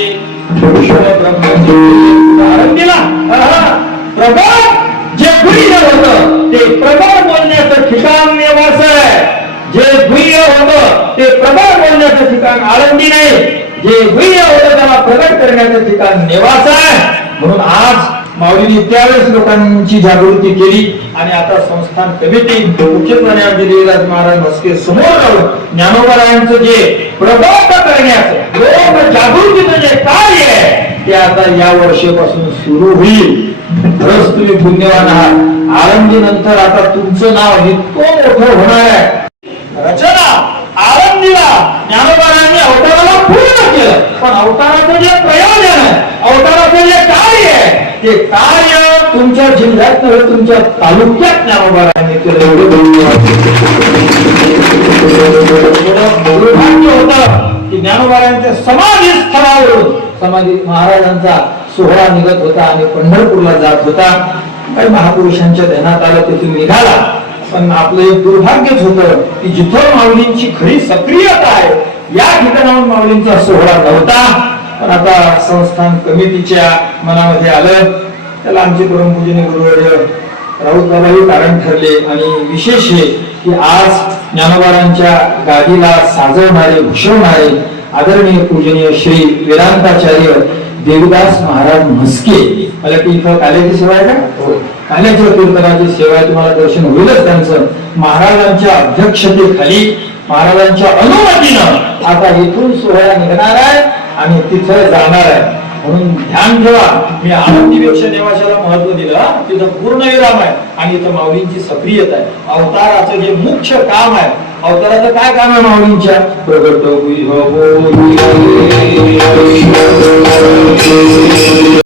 आळंदी आळंदीला प्रबळ जे गुह्य होतं ते प्रबळ बोलण्याचं ठिकाण नेवास आहे. जे गुह्य होतं ते प्रबळ बोलण्याचं ठिकाण आळंदी नाही. जे गुह्य होतं त्याला प्रगट करण्याचं ठिकाण नेवास आहे. म्हणून आज माऊलींनी त्यावेळेस लोकांची जागृती केली आणि आता संस्थान कमिटी मुख्यपणे आमचे देवीदास महाराज म्हस्के समोर राहून ज्ञानोबारायांचं जे प्रबोध करण्याचं लोक जागृतीचं जे कार्य आहे ते आता या वर्षापासून सुरू होईल. खरंच तुम्ही पुण्यवान आहात. आळंदी नंतर आता तुमचं नाव इतकं मोठं होणार आहे. रचना आळंदीला ज्ञानोबारायांनी अवताराला पूर्ण केलं, पण अवताराचं जे प्रयोजन आहे, अवताराचं जे कार्य आहे ते कार्य तुमच्या जिल्ह्यात नव्हे तुमच्या तालुक्यात ज्ञानोबारायांनी केलं. दुर्भाग्य होतं की ज्ञानोबारायांच्या समाधी स्थळावरून समाधी महाराजांचा सोहळा निघत होता आणि पंढरपूरला जात होता. काही महापुरुषांच्या ध्यानात आलं, तिथून निघाला. पण आपलं एक दुर्भाग्यच होतं की जिथं माऊलींची खरी सक्रियता आहे या ठिकाणाहून माऊलींचा सोहळा नव्हता. पण आता संस्थान कमिटीच्या मनामध्ये आलं. त्याला आमचे परमपूजनीय गुरुवर्य राऊत बाबाही कारण ठरले. आणि विशेष हे की आज ज्ञानोबारांच्या गादीला साजवणारे भूषवणारे आदरणीय पूजनीय श्री वेदांताचार्य देवीदास महाराज म्हस्के, मला की इथं काल्याची सेवा आहे का? काल्याच्या कीर्तनाची सेवा आहे. तुम्हाला दर्शन होईलच त्यांचं. महाराजांच्या अध्यक्षतेखाली महाराजांच्या अनुमतीनं आता इथून सोहळा निघणार आहे आणि तिथं जाणार आहे. म्हणून ध्यान ठेवा, मी आळंदीपेक्षा नेवाशाला महत्व दिलं. तिथं पूर्ण विराम आहे आणि इथं माऊलींची सक्रियता आहे. अवताराचं जे मुख्य काम आहे, अवताराचं काय काम आहे माऊलींच्या? प्रगट